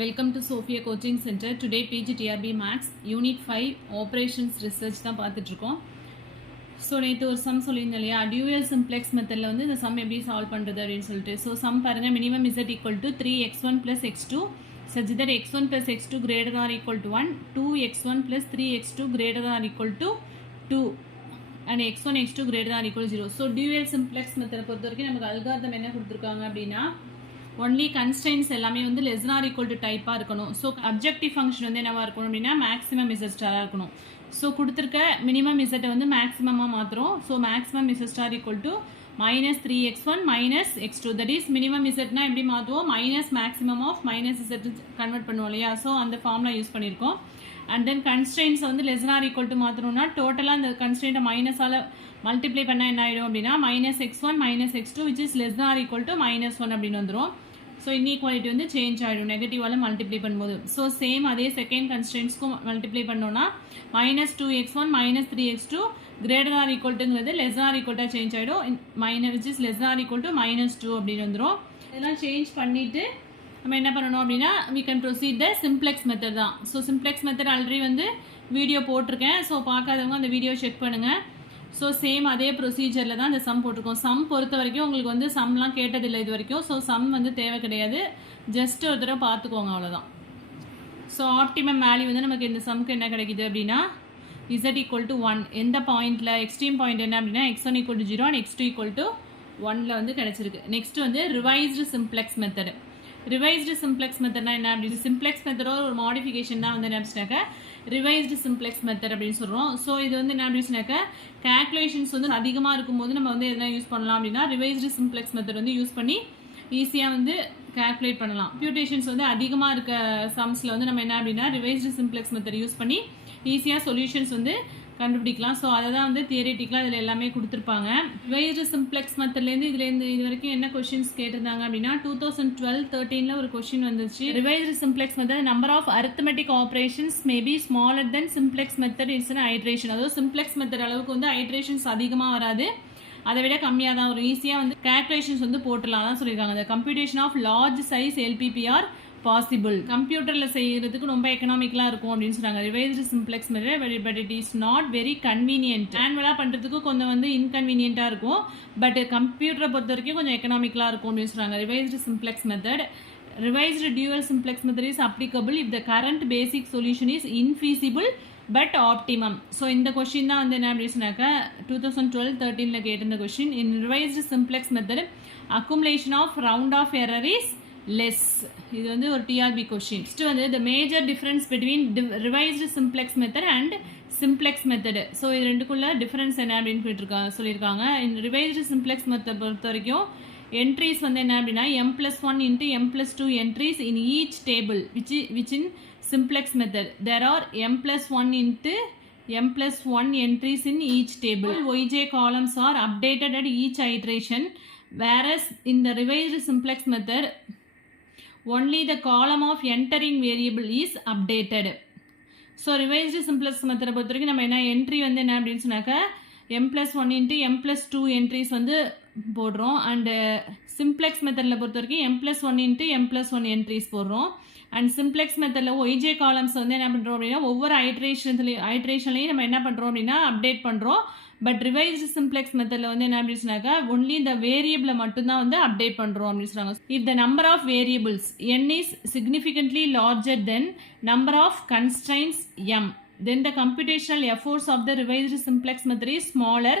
Welcome to Sophia Coaching Center. Today PGTRB Max Unit 5 Operations Research தான் பார்த்துட்டு இருக்கோம். So நேற்று ஒரு சம் சொல்லியிருந்தேன் இல்லையா, டியூயல் சிம்ப்ளெக்ஸ் மெத்தடில் வந்து இந்த சம் எப்படி சால்வ் பண்ணுறது அப்படின்னு சொல்லிட்டு. ஸோ சம் பாருங்கள், minimum z equal to 3x1 plus x2 such that x1 plus x2 greater than or equal to 1, 2x1 plus 3x2 greater than or equal to 2 and x1 x2 greater than or equal to 0. So dual simplex மெத்தடை பொறுத்த வரைக்கும் நமக்கு algorithm என்ன கொடுத்துருக்காங்க அப்படின்னா, only constants எல்லாமே வந்து less or equal to டைப்பாக இருக்கணும். ஸோ அப்ஜெக்டிவ் ஃபங்க்ஷன் வந்து என்னவாக இருக்கணும் அப்படின்னா மேக்ஸிமம் இசட் ஸ்டாராக இருக்கணும். ஸோ கொடுத்துருக்க மினிமம் இசட்டை வந்து மேக்ஸிமமாக மாற்றுறோம். So maximum Z star equal to -3x1 -x2. That is minimum இசட்னா எப்படி மாற்றுவோம், minus maximum of minus Z convert பண்ணுவோம் இல்லையா. ஸோ அந்த ஃபார்முலா யூஸ் பண்ணியிருக்கோம். அண்ட் தென் கன்ஸ்ட்ரெயின்ஸ் வந்து லெஸ் ஆர் ஈக்குவல் டு மாற்றணும்னா டோட்டலாக அந்த கன்ஸ்ட்ரெயின்ட்டை மைனஸால் மல்டிப்ளை பண்ணால் என்ன ஆகிடும் அப்படின்னா -x1 -x2 which is less than or equal to -1 அப்படின்னு வந்துடும். ஸோ இன்இக்வாலிட்டி வந்து சேஞ்ச் ஆகிடும் நெகட்டிவால் மல்டிப்ளை பண்ணும்போது. ஸோ சேம் அதே செகண்ட் கன்ஸ்டன்ட்ஸ்க்கும் மல்டிப்ளை பண்ணோன்னா -2x1 -3x2 கிரேட்டர் ஆர் ஈக்குவல்ட்டுங்கிறது லெஸ் ஆர் ஈக்குவல்ட்டாக சேஞ்ச் ஆகிடும். Which is less or equal to -2 அப்படின்னு வந்துடும். இதெல்லாம் சேஞ்ச் பண்ணிவிட்டு நம்ம என்ன பண்ணணும் அப்படின்னா we can proceed the simplex method தான். ஸோ சிம்ப்ளெக்ஸ் மெத்தட் ஆல்ரெடி வந்து வீடியோ போட்டிருக்கேன். ஸோ பார்க்காதவங்க அந்த வீடியோ செக் பண்ணுங்கள். ஸோ சேம் அதே ப்ரொசீஜரில் தான் இந்த சம் போட்டிருக்கோம். சம் பொறுத்த வரைக்கும் உங்களுக்கு வந்து சம்லாம் கேட்டதில்லை இது வரைக்கும். ஸோ சம் வந்து தேவை கிடையாது, ஜஸ்ட் ஒரு தடவை பார்த்துக்கோங்க, அவ்வளோதான். ஸோ ஆப்டிமம் வேல்யூ வந்து நமக்கு இந்த சம்க்கு என்ன கிடைக்குது அப்படின்னா z ஈக்குவல் டு 1. எந்த பாயிண்டில் எக்ஸ்ட்ரீம் பாயிண்ட் என்ன அப்படின்னா x1 equal to 0 and x2 equal to 1ல் வந்து கிடச்சிருக்கு. நெக்ஸ்ட் வந்து revised simplex method. Revised simplex மெத்தட்னா என்ன அப்படின்னு, சிம்ப்ளெக்ஸ் மெத்தடோட ஒரு மாடிஃபிகேஷன் தான் வந்து என்ன அப்படின்னாக்க ரிவைஸ்டு சிம்ப்ளெக்ஸ் மெத்தட் அப்படின்னு சொல்கிறோம். ஸோ இது வந்து என்ன அப்படின்னாக்க கேல்குலேஷன்ஸ் வந்து அதிகமாக இருக்கும்போது நம்ம வந்து எதனா யூஸ் பண்ணலாம் அப்படின்னா ரிவைஸ்டு சிம்ப்ளெக்ஸ் மெத்தட் வந்து யூஸ் பண்ணி ஈஸியாக வந்து கேல்குலேட் பண்ணலாம். கம்ப்யூட்டேஷன்ஸ் வந்து அதிகமாக இருக்க சம்ஸில் வந்து நம்ம என்ன அப்படின்னா ரிவைஸ்டு சிம்ப்ளெக்ஸ் மெத்தட் யூஸ் பண்ணி ஈஸியாக சொல்யூஷன்ஸ் வந்து கண்டுபிடிக்கலாம். ஸோ அதை தான் வந்து தியரிட்டிக்கலாக இதில் எல்லாமே கொடுத்துருப்பாங்க. ரிவைஸ்டு சிம்ப்ளெக்ஸ் மெத்தட்லேருந்து இது வரைக்கும் என்ன கொஸ்டின்ஸ் கேட்டிருந்தாங்க அப்படின்னா 2012-13 ஒரு கொஸ்டின் வந்துச்சு. Revised simplex method number of arithmetic operations may be smaller then simplex method it's an iteration. அதாவது சிம்ப்ளெக்ஸ் மெத்தட் அளவுக்கு வந்து ஐட்ரேஷன்ஸ் அதிகமாக வராது, அதை விட கம்மியாக தான் வரும். ஈஸியாக வந்து கேல்குலேஷன்ஸ் வந்து போட்டுலாம் தான் சொல்லியிருக்காங்க. அந்த computation of large size LPP are possible. கம்ப்யூட்டரில் செய்கிறதுக்கு ரொம்ப எக்கனாமிக்கலாக இருக்கும் அப்படின்னு சொல்கிறாங்க. Revised simplex method but it is not very convenient. மேனுவலாக பண்ணுறதுக்கு கொஞ்சம் வந்து இன்கன்வீனியண்ட்டாக இருக்கும், பட் கம்ப்யூட்டரை பொறுத்த வரைக்கும் கொஞ்சம் எக்கனாமிக்கலாக இருக்கும் அப்படின்னு சொல்கிறாங்க. Revised simplex method. Revised dual simplex method is applicable if the current basic solution is infeasible but optimum. So இந்த கொஸ்டின் தான் வந்து என்ன அப்படின்னு சொன்னாக்கா 2012-13 கேட்டிருந்த question. In revised simplex method accumulation of round off error is less. இது வந்து ஒரு டிஆர்பி கொஸ்டின். நெக்ஸ்ட் வந்து the major difference between revised simplex method and simplex method. So இது ரெண்டுக்குள்ள டிஃபரன்ஸ் என்ன அப்படின்னு சொல்லியிருக்காங்க. இந்த ரிவைஸ்டு சிம்ப்ளெக்ஸ் மெத்தட் பொறுத்த வரைக்கும் என்ட்ரிஸ் வந்து என்ன அப்படின்னா m+1 × m+2 entries in each table which in simplex method there are m+1 × m+1 entries in each table. Yj columns are updated at each iteration, whereas in the revised simplex method only the column of entering variable is updated. So revised simplex மெத்தடை பொறுத்த வரைக்கும் நம்ம என்ன entry வந்து என்ன அப்படின்னு சொன்னாக்கா m+1 × m+2 entries வந்து போடுறோம். அண்டு சிம்ப்ளெக்ஸ் மெத்தடில் பொறுத்த வரைக்கும் m+1 × m+1 என்ட்ரிஸ் போடுறோம். அண்ட் சிம்ப்ளெக்ஸ் மெத்தடில் ஒய்ஜே காலம்ஸ் வந்து என்ன பண்ணுறோம் அப்படின்னா ஒவ்வொரு ஐட்ரேஷன்லையும் நம்ம என்ன பண்ணுறோம் அப்படின்னா அப்டேட் பண்ணுறோம். பட் ரிவைஸ்டு சிம்ப்ளெக்ஸ் மெத்தடில் வந்து என்ன அப்படின்னு சொன்னாக்கா ஒன்லி இந்த வேரியபிளை மட்டும்தான் வந்து அப்டேட் பண்ணுறோம் அப்படின்னு சொன்னாங்க. If the number of variables n is significantly larger then number of constraints m, then the computational efforts of the revised simplex method is smaller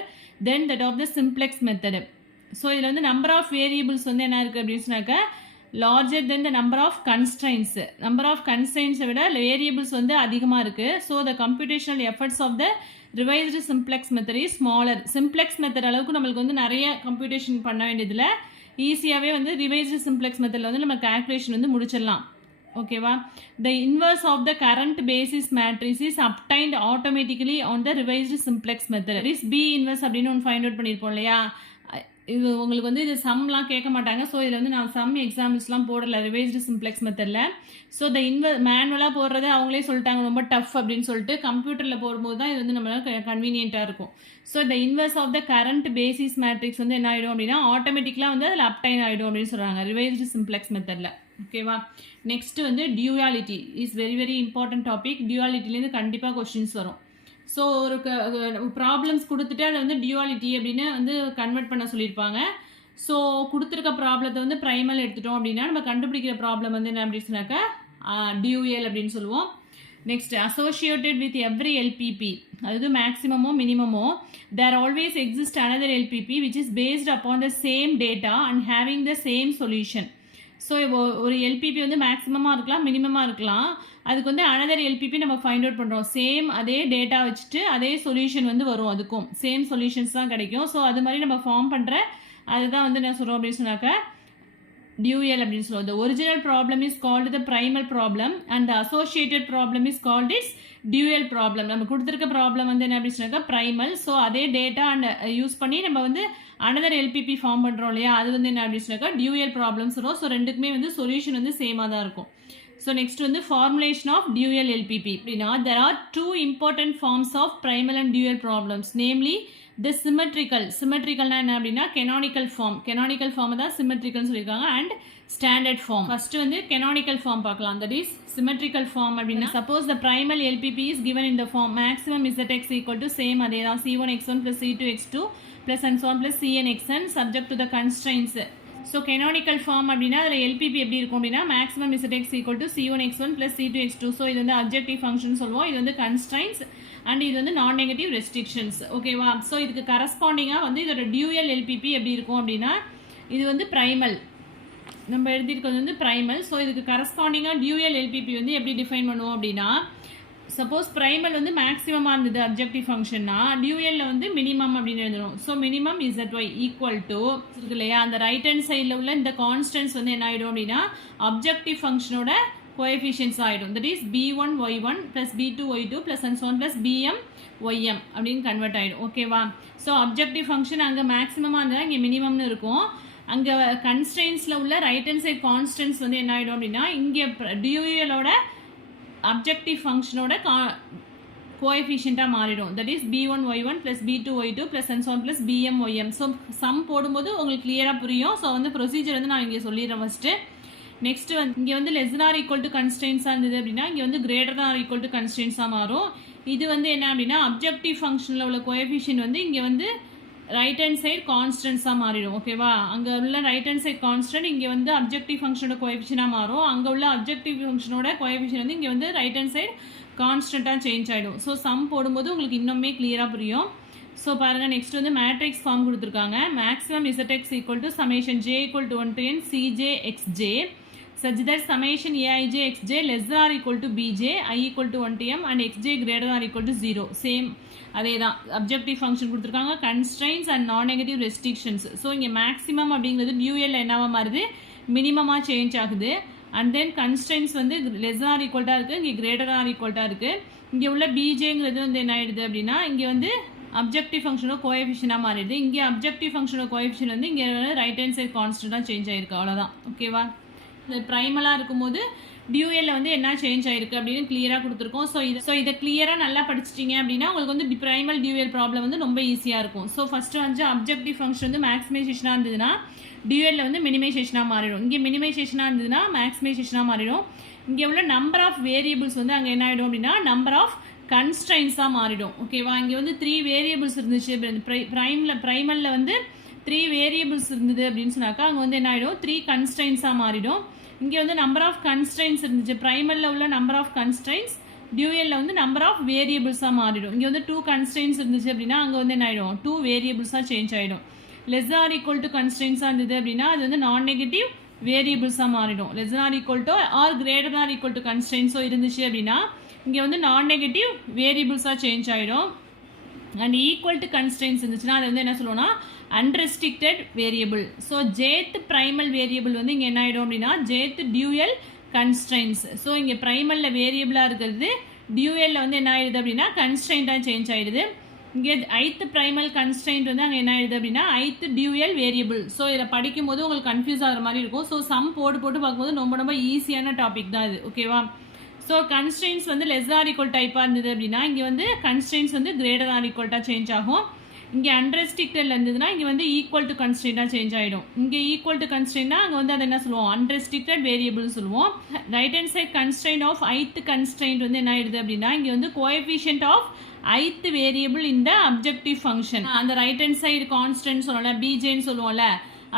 than that of the simplex method. So இதில் வந்து number of variables வந்து என்ன இருக்குது அப்படின்னு சொன்னாக்கா larger than the number of constraints. number of constraints விட variables வந்து அதிகமாக இருக்குது. So the computational efforts of the revised simplex method is smaller. simplex method அளவுக்கு நம்மளுக்கு வந்து நிறைய கம்ப்யூட்டேஷன் பண்ண வேண்டியதில் ஈஸியாகவே வந்து ரிவைஸ்டு சிம்ப்ளெக்ஸ் மெத்தடில் வந்து நம்ம கேல்குலேஷன் வந்து முடிச்சிடலாம். ஓகேவா. The inverse of the current basis matrix is obtained automatically on the revised simplex method. Is B inverse அப்படின்னு ஒன்று ஃபைண்ட் அவுட் பண்ணியிருப்போம் இல்லையா. இது உங்களுக்கு வந்து இது சம்லாம் கேட்க மாட்டாங்க. ஸோ இதில் வந்து நான் சம் எக்ஸாம்பிள்ஸ்லாம் போடலை ரிவைஸ்டு சிம்ப்ளெக்ஸ் மெத்தடில். ஸோ த மேனுவலாக போடுறது அவங்களே சொல்லிட்டாங்க ரொம்ப டஃப் அப்படின்னு சொல்லிட்டு. கம்ப்யூட்டரில் போடும்போது தான் இது வந்து நம்மளுக்கு கன்வீனியண்ட்டாக இருக்கும். So the inverse of the current basis matrix வந்து என்ன ஆகிடும் அப்படின்னா ஆட்டோமேட்டிக்கலாக வந்து அதில் அப்டைன் ஆகிடும் அப்படின்னு சொல்கிறாங்க ரிவைஸ்டு சிம்ப்ளெக்ஸ் மெத்தடில். ஓகேவா. நெக்ஸ்ட் வந்து duality is very very important topic. டியூயாலிட்டிலேருந்து கண்டிப்பாக கொஸ்டின்ஸ் வரும். ஸோ ஒரு ப்ராப்ளம்ஸ் கொடுத்துட்டு அதை வந்து டியூயாலிட்டி அப்படின்னு வந்து கன்வெர்ட் பண்ண சொல்லியிருப்பாங்க. ஸோ கொடுத்துருக்க ப்ராப்ளத்தை வந்து ப்ரைமல் எடுத்துட்டோம் அப்படின்னா நம்ம கண்டுபிடிக்கிற ப்ராப்ளம் வந்து என்ன அப்படின்னு சொன்னாக்கா டியூஎல் அப்படின்னு சொல்லுவோம். Next associated with every LPP, அதாவது மேக்ஸிமமோ மினிமமோ there always exist another LPP which is based upon the same data and having the same solution. So ஒரு எல்பிபி வந்து மேக்ஸிமமாக இருக்கலாம், மினிமமாக இருக்கலாம். அதுக்கு வந்து அனதர் எல்பிபி நம்ம ஃபைண்ட் அவுட் பண்ணுறோம். சேம் அதே டேட்டா வச்சுட்டு அதே சொல்யூஷன் வந்து வரும், அதுக்கும் சேம் சொல்யூஷன்ஸ் தான் கிடைக்கும். ஸோ அது மாதிரி நம்ம ஃபார்ம் பண்ணுற அதுதான் வந்து என்ன சொல்கிறோம் அப்படின்னு சொன்னாக்கா டியூஎல் அப்படின்னு சொல்லுவோம். The original problem is called the primal problem and the associated problem is called its dual problem. நம்ம கொடுத்துருக்க ப்ராப்ளம் வந்து என்ன அப்படின்னு சொன்னாக்கா ப்ரைமல். ஸோ அதே டேட்டா அண்ட் யூஸ் பண்ணி நம்ம வந்து அனதர் எல்பிபி ஃபார்ம் பண்ணுறோம் இல்லையா, அது வந்து என்ன அப்படின்னு சொன்னாக்கா டியூஎல் ப்ராப்ளம் சொல்கிறோம். ஸோ ரெண்டுக்குமே வந்து சொல்யூஷன் வந்து சேமாக தான் இருக்கும். ஸோ நெக்ஸ்ட் வந்து ஃபார்முலேஷன் ஆஃப் டியூஎல் எல்பிபி அப்படின்னா there are two important forms of primal and dual problems, namely the symmetrical என்ன அப்படின்னா canonical form தான் symmetrical சொல்லியிருக்காங்க and standard form. ஃபர்ஸ்ட் வந்து canonical form பார்க்கலாம். that is symmetrical form அப்படின்னா suppose the primal LPP is given in the form maximum zx equal to same அதே தான் c1x1 plus c2x2 plus and so on plus cnxn subject to the constraints. So canonical form அப்படின்னா அதில் LPP எப்படி இருக்கும் அப்படின்னா maximum z x equal to c1x1 plus c2x2. So இது வந்து objective function சொல்லுவோம். இது வந்து கன்ஸ்ட்ரைன்ஸ் அண்ட் இது வந்து நான் நெகட்டிவ் ரெஸ்ட்ரிக்ஷன்ஸ். ஓகேவா. ஸோ இதுக்கு கரஸ்பாண்டிங்காக வந்து இதோட டியூஎல் எல்பிபி எப்படி இருக்கும் அப்படின்னா இது வந்து ப்ரைமல், நம்ம எழுதியிருக்கிறது வந்து ப்ரைமல். ஸோ இதுக்கு கரஸ்பாண்டிங்காக டியூஎல் எல்பிபி வந்து எப்படி டிஃபைன் பண்ணுவோம் அப்படின்னா சப்போஸ் ப்ரைமல் வந்து மேக்ஸிமமாக இருந்தது அப்ஜெக்டிவ் ஃபங்க்ஷன்னா டியூஎல்ல வந்து மினிமம் அப்படின்னு எழுதணும். So minimum ZY equal to இருக்கு இல்லையா, அந்த ரைட் ஹேண்ட் சைடில் உள்ள இந்த கான்ஸ்டன்ஸ் வந்து என்ன ஆகிடும் அப்படின்னா அப்ஜெக்டிவ் ஃபங்க்ஷனோட கோஎஃபிஷியன்ஸ் ஆகிடும். That is b1y1 plus b2y2 plus and so on plus bm அப்படின்னு கன்வெர்ட் ஆகிடும். ஓகேவா. ஸோ அப்ஜெக்டிவ் ஃபங்க்ஷன் அங்கே மேக்ஸிமமாக இருந்தால் இங்கே மினிமம்னு இருக்கும். அங்கே கன்ஸ்ட்ரெயின்ஸில் உள்ள ரைட் ஹேண்ட் சைட் கான்ஸ்டன்ஸ் வந்து என்ன ஆகிடும் அப்படின்னா இங்கே டியூஎலோட அப்ஜெக்டிவ் ஃபங்க்ஷனோட கோஎஃபிஷியண்ட்டாக மாறிடும். That is b1y1 plus b2y2 plus and so on plus bmym. So sum போடும்போது உங்களுக்கு கிளியராக புரியும். ஸோ வந்து ப்ரொசீஜர் வந்து நான் இங்கே சொல்லிடுறேன் ஃபஸ்ட்டு. நெக்ஸ்ட் வந்து இங்கே வந்து லெஸ் ஆர் ஈக்குவல் டு கன்ஸ்டன்ஸாக இருந்தது அப்படின்னா இங்கே வந்து கிரேட்டர் ஆர் ஈக்குவல் டு கன்ஸ்டன்ஸாக மாறும். இது வந்து என்ன அப்படின்னா அப்ஜெக்டிவ் ஃபங்க்ஷனில் உள்ள கோஎஃபிஷியன்ட் வந்து இங்கே வந்து ரைட் ஹேண்ட் சைட் கான்ஸ்டன்ஸாக மாறிடும். ஓகேவா. அங்கே உள்ள ரைட் ஹேண்ட் சைட் கான்ஸ்டன்ட் இங்கே வந்து அப்ஜெக்டிவ் ஃபங்க்ஷனோட கோஎஃபிஷியனாக மாறும். அங்கே உள்ள அப்ஜெக்டிவ் ஃபங்க்ஷனோட கோஎஃபிஷியன் வந்து இங்கே வந்து ரைட் ஹேண்ட் சைட் கான்ஸ்டண்ட்டாக சேஞ்ச் ஆகிடும். ஸோ சம் போடும்போது உங்களுக்கு இன்னுமே கிளியராக புரியும். ஸோ பாருங்கள் நெக்ஸ்ட் வந்து மேட்ரிக்ஸ் ஃபார்ம் கொடுத்துருக்காங்க. Maximum ZX equal to summation j equal to 1 to n CJXJ such that summation aij xj less than or equal to bj I equal to 1 to m and xj greater than or equal to 0. Same அதே தான் objective function கொடுத்துருக்காங்க, constraints and நான் negative restrictions. So இங்கே maximum அப்படிங்கிறது dual என்னவா மாறுது மினிமமாக change ஆகுது. அண்ட் தென் கன்ஸ்ட்ரைன்ஸ் வந்து லெஸ் ஆர் ஈக்குவல்ட்டாக இருக்குது, இங்கே கிரேட்டர் ஆர் ஈக்குவல்ட்டாக இருக்குது. இங்கே உள்ள பிஜேங்கிறது வந்து என்ன ஆகிடுது அப்படின்னா இங்கே வந்து அப்ஜெக்டிவ் ஃபங்க்ஷனோட கோஎஃபிஷியனாக மாறிடுது. இங்கே அப்ஜெக்டிவ் ஃபங்க்ஷனோட கோஎஃபிஷியன் வந்து இங்கே ரைட் ஹேண்ட் சைட் கான்ஸ்டண்ட்டாக சேஞ்ச் ஆகிருக்கு. அவ்வளோதான். ஓகேவா. இந்த ப்ரைமலாக இருக்கும்போது டியூஎல்ல வந்து என்ன சேஞ்ச் ஆயிருக்கு அப்படின்னு கிளியராக கொடுத்துருக்கோம். ஸோ இதை கிளியராக நல்லா படிச்சிட்டிங்க அப்படின்னா உங்களுக்கு வந்து ப்ரைமல் டியூஎல் ப்ராப்ளம் வந்து ரொம்ப ஈஸியாக இருக்கும். ஸோ ஃபஸ்ட்டு வந்து அப்ஜெக்டிவ் ஃபங்க்ஷன் வந்து மேக்ஸிமைசேஷனாக இருந்ததுன்னா டியூஎல்ல வந்து மினிமைசேஷனாக மாறிடும். இங்கே மினிமைசேஷனாக இருந்ததுன்னா மேக்ஸிமைசேஷனாக மாறிடும். இங்கே உள்ள நம்பர் ஆஃப் வேரியபிள்ஸ் வந்து அங்கே என்ன ஆகிடும் அப்படின்னா நம்பர் ஆஃப் கன்ஸ்ட்ரைன்ஸாக மாறிடும். ஓகேவா. இங்கே வந்து 3 வேரியபிள்ஸ் இருந்துச்சு. ப்ரைமலில் வந்து 3 வேரியபிள்ஸ் இருந்தது அப்படின்னு சொன்னாக்கா அங்கே வந்து என்ன ஆகிடும் 3 கன்ஸ்ட்ரைன்ஸாக மாறிடும். இங்கே வந்து நம்பர் ஆஃப் கன்ஸ்ட்ரைன்ஸ் இருந்துச்சு. ப்ரைமலில் உள்ள நம்பர் ஆஃப் கன்ஸ்ட்ரைன்ஸ் டியூஎல்ல வந்து நம்பர் ஆஃப் வேரியபிள்ஸாக மாறிடும். இங்கே வந்து 2 கன்ஸ்ட்ரைன்ஸ் இருந்துச்சு அப்படின்னா அங்கே வந்து என்ன ஆகிடும் 2 வேரியபிள்ஸாக சேஞ்ச் ஆகிடும். லெஸ் ஆர் ஈக்குவல் டு கன்ஸ்ட்ரைன்ஸாக இருந்தது அப்படின்னா அது வந்து நான் நெகட்டிவ் வேரியபிள்ஸாக மாறிடும். Less or equal to or greater or equal to கன்ஸ்ட்ரைன்ஸோ இருந்துச்சு அப்படின்னா இங்கே வந்து நான் நெகட்டிவ் வேரியபிள்ஸாக சேஞ்ச் ஆகிடும். அண்ட் ஈக்குவல் டு கன்ஸ்ட்ரைன்ஸ் இருந்துச்சுன்னா அது வந்து என்ன சொல்லுவோம்னா unrestricted variable. So jth primal variable வந்து இங்கே என்ன ஆகிடும் அப்படின்னா ஜேத் டியூஎல் கன்ஸ்ட்ரைன்ஸ். ஸோ இங்கே ப்ரைமலில் வேரியபிளாக இருக்கிறது டியூஎல்ல வந்து என்ன ஆகிடுது அப்படின்னா கன்ஸ்ட்ரைண்ட்டாக சேஞ்ச் ஆகிடுது. இங்கே ஐத்து ப்ரைமல் கன்ஸ்ட்ரைண்ட் வந்து அங்கே என்ன ஆகிடுது அப்படின்னா ஐத்து டியூஎல் வேரியபிள். ஸோ இதை படிக்கும்போது உங்களுக்கு கன்ஃபியூஸ் ஆகிற மாதிரி இருக்கும். ஸோ சம் போட்டு பார்க்கும்போது ரொம்ப ரொம்ப ஈஸியான டாபிக் தான் இது. ஓகேவா. ஸோ கன்ஸ்ட்ரெயின்ஸ் வந்து லெஸ் ஆர் ஈக்குவல் டைப்பாக இருந்தது அப்படின்னா இங்கே வந்து கன்ஸ்ட்ரெயின்ஸ் வந்து கிரேட்டர் ஆர் ஈக்குவல்ட்டாக சேஞ்ச் ஆகும். இங்கே அன்ரெஸ்ட்ரிக்டட்ல இருந்ததுன்னா இங்கே வந்து ஈக்குவல் டு கன்ஸ்ட்ரெயின்டாக சேஞ்ச் ஆகிடும். இங்கே ஈக்குவல் டு கன்ஸ்ட்ரெயின்னா அங்கே வந்து அதை என்ன சொல்லுவோம், அன்ரெஸ்ட்ரிக்டட் வேரியபிள் சொல்லுவோம். Right hand side constraint of ith constraint வந்து என்ன ஆயிடுது அப்படின்னா இங்கே வந்து கோஎஃபிஷியன்ட் ஆஃப் ஐத் வேரியபிள் இந்த அப்ஜெக்டிவ் ஃபங்க்ஷன். அந்த ரைட் ஹேண்ட் சைடு கான்ஸ்டன்ட் சொல்லல, பிஜேன்னு சொல்லுவோம்ல,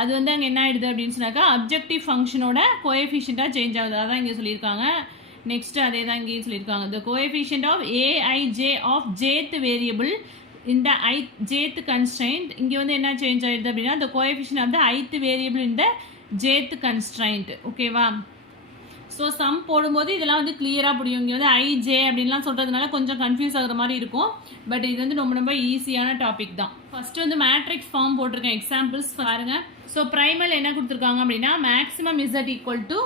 அது வந்து அங்கே என்ன ஆயிடுது அப்படின்னு சொன்னாக்கா அப்ஜெக்டிவ் ஃபங்க்ஷனோட கோஎஃபிஷியன்ட்டாக சேஞ்ச் ஆகுது. அதான் இங்கே சொல்லியிருக்காங்க. நெக்ஸ்ட் அதே தான் இங்கேயும் சொல்லியிருக்காங்க. The coefficient of a i j of jth variable இந்த jth constraint இங்கே வந்து என்ன சேஞ்ச் ஆயிடுது அப்படின்னா the coefficient of the ith variable in the jth constraint. ஓகேவா? ஸோ சம் போடும்போது இதெல்லாம் வந்து கிளியராக புரியும். இங்கே வந்து IJ அப்படின்லாம் சொல்கிறதுனால கொஞ்சம் கன்ஃபியூஸ் ஆகுற மாதிரி இருக்கும். பட் இது வந்து ரொம்ப ரொம்ப ஈஸியான டாபிக் தான். ஃபஸ்ட்டு வந்து மேட்ரிக்ஸ் ஃபார்ம் போட்டிருக்கேன், எக்ஸாம்பிள்ஸ் பாருங்க. ஸோ ப்ரைமல் என்ன கொடுத்துருக்காங்க அப்படின்னா maximum Z equal to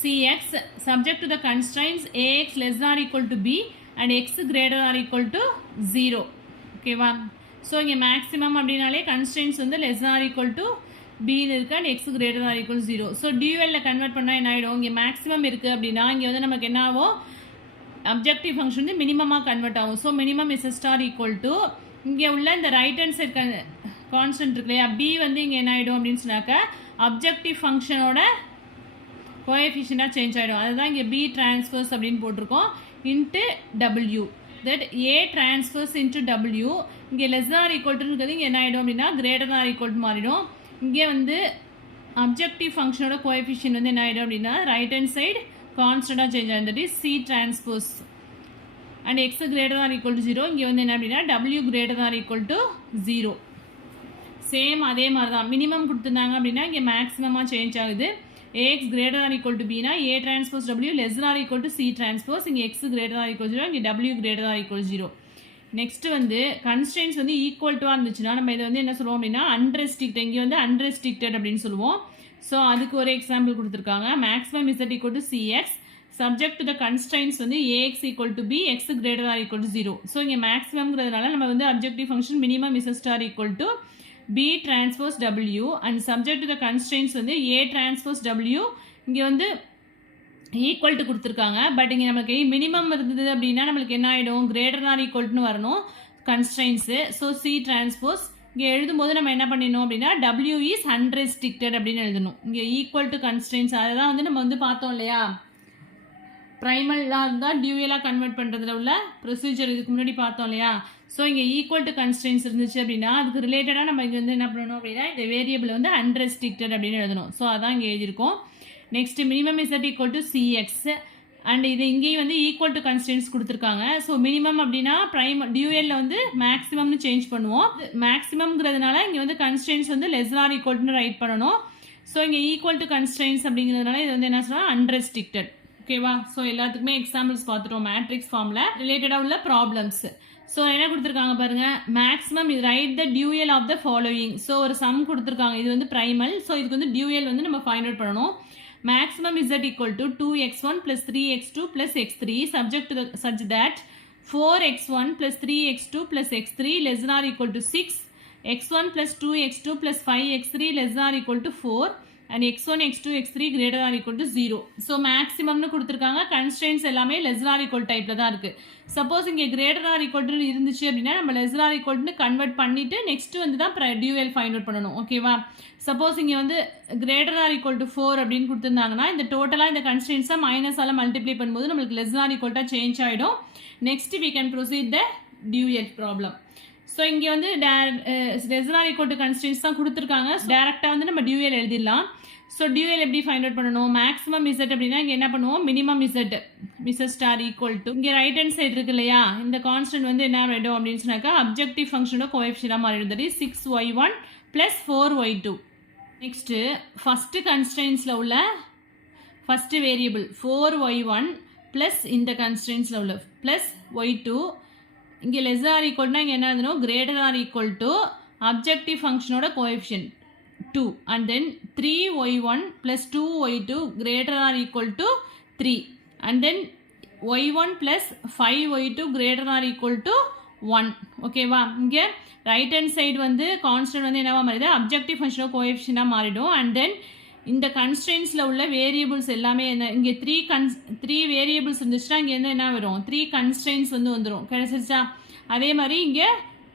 CX subject to the constraints AX less than or equal to B and X greater than or equal to 0. ஓகேவா? ஸோ இங்கே maximum அப்படின்னாலே constants வந்து less or equal to பின்னு இருக்கு and x greater or equal 0. So டியூஎல்ல convert பண்ணால் என்ன ஆகிடும், இங்கே மேக்ஸிமம் இருக்குது அப்படின்னா இங்கே வந்து நமக்கு என்ன ஆகும், அப்ஜெக்டிவ் ஃபங்க்ஷன் வந்து மினிமமாக கன்வெர்ட் ஆகும். So minimum is star equal to இங்கே உள்ள இந்த ரைட் ஹேண்ட் சைட் கான்ஸ்டன்ட் இருக்கு இல்லையா, பி வந்து இங்கே என்ன ஆகிடும் அப்படின்னு சொன்னாக்கா அப்ஜெக்டிவ் ஃபங்க்ஷனோட கோஎஃபிஷியண்டாக சேஞ்ச் ஆகிடும். அதுதான் இங்கே பி டிரான்ஸ்ஃபர்ஸ் அப்படின்னு போட்டிருக்கோம் into W. that A transfers into W இங்கே less than or equal to இருக்கிறது இங்கே என்ன ஆகிடும் அப்படின்னா greater than or equal to மாறிடும். இங்கே வந்து அப்ஜெக்டிவ் ஃபங்க்ஷனோட கோஎஃபிஷியன்ட் வந்து என்ன ஆகிடும் அப்படின்னா ரைட் ஹேண்ட் சைடு கான்ஸ்டண்டாக சேஞ்ச் ஆகும். That is C transpose and X greater than or equal to 0. இங்கே வந்து என்ன அப்படின்னா W greater than or equal to 0. Same அதே மாதிரி தான் மினிமம் கொடுத்துருந்தாங்க அப்படின்னா இங்கே மேக்ஸிமமாக சேஞ்ச் ஆகுது. AX greater than or equal to B னா A transpose W less than or equal to C transpose. இங்கே X greater than or equal to 0, இங்கே W greater than or equal to 0. Next வந்து constants வந்து equal டுவாக இருந்துச்சுன்னா நம்ம இதை வந்து என்ன சொல்லுவோம் அப்படின்னா அன்ரெஸ்ட்ரிக்டட், இங்கே வந்து அன்ரெஸ்ட்ரிக்டட் அப்படின்னு சொல்லுவோம். ஸோ அதுக்கு ஒரு எக்ஸாம்பிள் கொடுத்துருக்காங்க. Maximum Z equal to CX subject to the constraints வந்து AX equal to B X greater than or equal to 0. So இங்கே மேக்ஸிமம்ங்கிறதுனால நம்ம வந்து objective function minimum is star equal to B transpose W and subject to the constraints வந்து A transpose W இங்கே வந்து equal to கொடுத்துருக்காங்க. But இங்கே நமக்கு minimum இருந்தது அப்படின்னா நம்மளுக்கு என்ன ஆகிடும், கிரேட்டர் ஆர் ஈக்குவல்ட்டுன்னு வரணும் கன்ஸ்ட்ரெயின்ஸு. ஸோ C transpose இங்கே எழுதும்போது நம்ம என்ன பண்ணிடணும் அப்படின்னா W is unrestricted அப்படின்னு எழுதணும். இங்கே ஈக்குவல் டு கன்ஸ்ட்ரெயின்ஸ் அதை தான் வந்து நம்ம வந்து பார்த்தோம் இல்லையா, ப்ரைமலாக இருந்தால் டியூயலாக கன்வெர்ட் பண்ணுறதுல உள்ள ப்ரொசீஜர் இதுக்கு முன்னாடி பார்த்தோம் இல்லையா. ஸோ இங்கே ஈக்குவல் டு கன்ஸ்ட்ரெயின்ஸ் இருந்துச்சு அப்படின்னா அதுக்கு ரிலேட்டடாக நம்ம இங்கே வந்து என்ன பண்ணணும் அப்படின்னா இந்த வேரியபிள் வந்து அன்ரெஸ்ட்ரிக்டட் அப்படின்னு எழுதணும். ஸோ அதான் இங்கே எழுதியிருக்கோம். Next minimum is equal to CX and இது இங்கேயும் வந்து ஈக்குவல் டு கன்ஸ்ட்ரெயின்ஸ் கொடுத்துருக்காங்க. ஸோ மினிமம் அப்படின்னா டியூஎல்ல வந்து மேக்ஸிமம்னு சேஞ்ச் பண்ணுவோம். மேக்ஸிமம்ங்கிறதுனால இங்கே வந்து கன்ஸ்ட்ரெயின்ஸ் வந்து லெஸ் ஆர் ஈக்குவல்னு ரைட் பண்ணணும். ஸோ இங்கே ஈக்குவல் டு கன்ஸ்ட்ரெயின்ஸ் அப்படிங்கிறதுனால இது வந்து என்ன சொல்லலாம், அன்ரெஸ்ட்ரிக்டட். ஓகேவா? ஸோ எல்லாத்துக்குமே எக்ஸாம்பிள்ஸ் பார்த்துட்டோம் மேட்ரிக்ஸ் ஃபார்மில் ரிலேட்டடாக உள்ள ப்ராப்ளம்ஸ். ஸோ என்ன கொடுத்துருக்காங்க பாருங்க, மேக்ஸிமம் இது right the dual of the following. So ஒரு சம் கொடுத்துருக்காங்க, இது வந்து ப்ரைமல். ஸோ இதுக்கு வந்து டியூயல் வந்து நம்ம ஃபைண்ட் அவுட் பண்ணணும். Maximum Z equal to 2x1 plus 3x2 plus x3 subject to the such that 4x1 plus 3x2 plus x3 less than or equal to 6, x1 plus 2x2 plus 5x3 less than or equal to 4 and x1 x2 x3 greater than or equal to 0. So மேக்ஸிமம்னு கொடுத்துருக்காங்க. Constrains எல்லாமே less than or equal டைப்பில் தான் இருக்குது. Suppose இங்கே greater than or equal to இருந்துச்சு அப்படின்னா நம்ம less than or equal to convert பண்ணிவிட்டு நெக்ஸ்ட்டு வந்து தான் டியூஎல் ஃபைண்ட் அவுட் பண்ணணும். ஓகேவா? சப்போஸ் இங்கே வந்து greater than or equal to 4 அப்படின்னு கொடுத்துருந்தாங்கன்னா இந்த டோட்டலாக இந்த கன்ஸ்ட்ரெயின்ஸாக மைனஸால் மல்டிப்ளை பண்ணும்போது நம்மளுக்கு less than or equal to change ஆகிடும். Next we can proceed the dual problem. So இங்கே வந்து less than or equal to constraints தான் கொடுத்துருக்காங்க. டேரெக்டாக வந்து நம்ம டியூஎல் எழுதிடலாம். ஸோ டியூஎல் எப்படி ஃபைண்ட் அவுட் பண்ணணும், மேக்ஸிமம் இசட் அப்படின்னா இங்கே என்ன பண்ணுவோம், மினிமம் இசட் மிசஸ் ஸ்டார் ஈக்குவல் டு இங்கே ரைட் ஹேண்ட் சைடு இருக்கு இல்லையா, இந்த கான்ஸ்டன்ட் வந்து என்ன ஆகிடும் அப்படின்னு சொன்னாக்கா அப்ஜெக்டிவ் ஃபங்க்ஷனோட கோஎஃபிஷியண்டாக மாறிடும். That is 6y1 plus 4y2. Next first கன்ஸ்டன்ஸில் உள்ள ஃபஸ்ட்டு வேரியபிள் 4y1 ப்ளஸ் இந்த கன்ஸ்டன்ஸில் உள்ள ப்ளஸ் y2 இங்கே லெஸ் ஆர் ஈக்குவல்னா இங்கே என்ன எழுதணும், greater or equal to objective ஃபங்க்ஷனோட coefficient 2 and then 3y1 plus 2y2 greater or equal to 3 and then y1 plus 5y2 greater or equal to 1. ஓகேவா? இங்கே right hand side வந்து constant வந்து என்னவா மாறிடுது, அப்ஜெக்டிவ் ஃபங்க்ஷனோட கோஎஃபிஷியண்டாக மாறிடும். அண்ட் தென் இந்த கன்ஸ்ட்ரெயின்ஸில் உள்ள வேரியபிள்ஸ் எல்லாமே என்ன, இங்கே த்ரீ வேரியபிள்ஸ் இருந்துச்சுன்னா இங்கே வந்து என்ன வரும், 3 கன்ஸ்ட்ரெயின்ஸ் வந்து வந்துடும். கிடைச்சிருச்சா? அதே மாதிரி இங்கே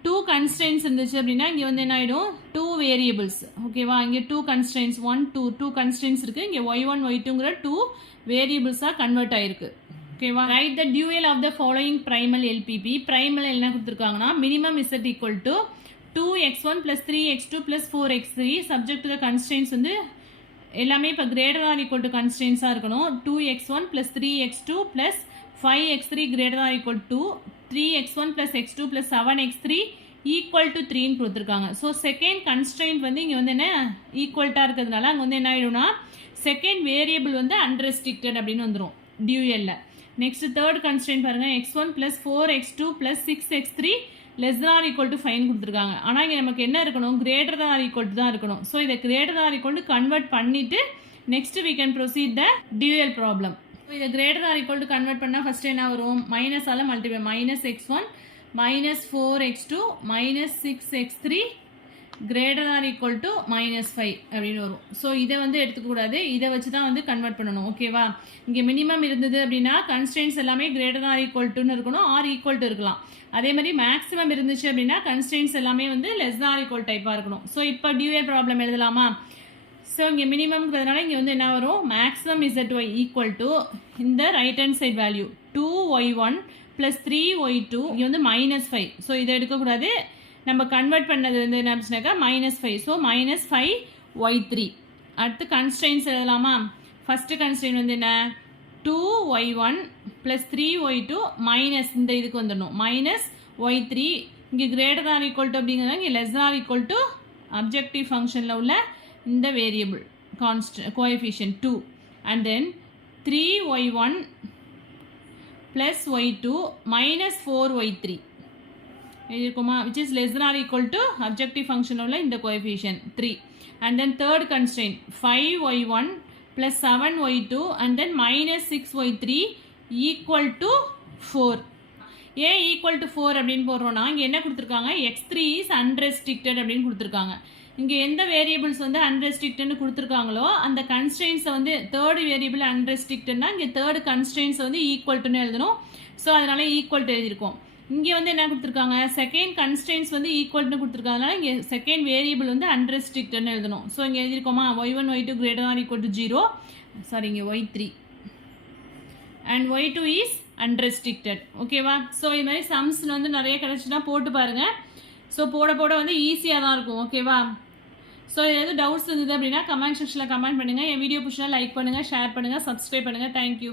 2 constraints இருந்துச்சு அப்படின்னா இங்கே வந்து என்ன ஆகிடும் 2 வேரியபிள்ஸ் ஓகேவா இங்கே 2 constraints 1 2 constraints இருக்குது இங்கே y1 y2ங்கிற 2 வேரியபிள்ஸாக கன்வெர்ட் ஆகிருக்கு ஓகேவா right the dual of the following primal LPP primal என்ன கொடுத்துருக்காங்கன்னா minimum z equal to 2x1 + 3x2 + 4x3 subject to the constraints வந்து எல்லாமே இப்போ கிரேட்டர் ஆர் ஈக்குவல் டு கன்ஸ்ட்ரெயின்ஸாக இருக்கணும் 2x1 + 3x2 + 5x3 greater than or equal to 3x1 + x2 + 7x3 equal to 3ன்னு கொடுத்துருக்காங்க so second constraint வந்து இங்கே வந்து என்ன ஈக்குவல்ட்டாக இருக்கிறதுனால அங்கே வந்து என்ன ஆகிடும்னா செகண்ட் வேரியபிள் வந்து அன்ரெஸ்ட்ரிக்டட் அப்படின்னு வந்துடும் டியூஎல்ல நெக்ஸ்ட் தேர்ட் கன்ஸ்ட்ரெயின்ட் பாருங்கள் x1 + 4x2 + 6x3 less than or equal to 5 கொடுத்துருக்காங்க ஆனால் இங்கே நமக்கு என்ன இருக்கணும் greater than or equal to தான் இருக்கணும் ஸோ இதை greater than or equal to convert பண்ணிவிட்டு next we can proceed the dual problem இதை greater or equal to convert பண்ணால் ஃபஸ்ட்டு என்ன வரும் மைனஸால் multiply -x1 -4x2 -6x3 greater or equal to -5 அப்படின்னு வரும் ஸோ இதை வந்து எடுத்துக்கூடாது இதை வச்சு தான் வந்து கன்வெர்ட் பண்ணணும் ஓகேவா இங்கே மினிமம் இருந்தது அப்படின்னா கன்ஸ்ட்ரெயின்ஸ் எல்லாமே greater or equal toன்னு இருக்கணும் ஆர் ஈக்குவல் டு இருக்கலாம் அதே மாதிரி மேக்ஸிமம் இருந்துச்சு அப்படின்னா கன்ஸ்ட்ரெயின்ஸ் எல்லாமே வந்து less than or equal டைப்பாக இருக்கணும் ஸோ இப்போ டியூயல் ப்ராப்ளம் எழுதலாமா ஸோ இங்கே மினிமம்ங்கிறதுனால இங்கே வந்து என்ன வரும் மேக்ஸிமம் ZY ஈக்குவல் டு இந்த right hand side value 2y1 + 3y2 இங்கே வந்து -5 ஸோ இதை எடுக்கக்கூடாது நம்ம கன்வெர்ட் பண்ணது வந்து என்ன ஆச்சுனாக்கா -5 ஸோ -5y3 அடுத்து கன்ஸ்ட்ரெயின்ஸ் எழுதலாமா ஃபஸ்ட்டு கன்ஸ்ட்ரெயின் வந்து என்ன 2y1 + 3y2 மைனஸ் இந்த இதுக்கு வந்துடணும் -y3 இங்கே greater than or equal to அப்படிங்கிறத இங்கே less than or equal to objective ஃபங்க்ஷனில் உள்ள இந்த variable coefficient 2 and then 3y1 + y2 -4y3 இருக்குமா which is less than or equal to objective ஃபங்க்ஷனில் உள்ள இந்த coefficient 3 and then third constraint 5y1 + 7y2 and then -6y3 equal to 4 ஏன் equal to 4 அப்படின்னு போடுறோன்னா இங்கே என்ன கொடுத்துருக்காங்க x3 is unrestricted அப்படின்னு கொடுத்துருக்காங்க இங்கே எந்த வேரியபிள்ஸ் வந்து அன்ரெஸ்ட்ரிக்டட்னு கொடுத்துருக்காங்களோ அந்த கன்ஸ்ட்ரெயின்ஸை வந்து தேர்ட் வேரியபிள் அன்ரெஸ்ட்ரிக்டட்னா இங்கே தேர்ட் கன்ஸ்ட்ரெயின்ஸை வந்து ஈக்குவல் டுன்னு எழுதணும் ஸோ அதனால் ஈக்குவல் டு எழுதியிருக்கோம் இங்கே வந்து என்ன கொடுத்துருக்காங்க செகண்ட் கன்ஸ்ட்ரெயின்ஸ் வந்து ஈக்குவல்னு கொடுத்துருக்காங்கனால இங்கே செகண்ட் வேரியபிள் வந்து அன்ரெஸ்ட்ரிக்டட்னு எழுதணும் ஸோ இங்கே எழுதியிருக்கோமா y1 y2 greater than or equal to 0 sorry இங்கே y3 and y2 is unrestricted ஓகேவா ஸோ இது மாதிரி சம்ஸில் வந்து நிறைய கிடச்சுன்னா போட்டு பாருங்கள் ஸோ போட போட வந்து ஈஸியாக தான் இருக்கும் ஓகேவா ஸோ எதாவது டவுட்ஸ் இருந்தது அப்படின்னா கமெண்ட் செக்ஷனில் கமெண்ட் பண்ணுங்கள் என் வீடியோ பிடிச்சா லைக் பண்ணுங்கள் ஷேர் பண்ணுங்கள் சப்ஸ்கிரைப் பண்ணுங்கள் தேங்க்யூ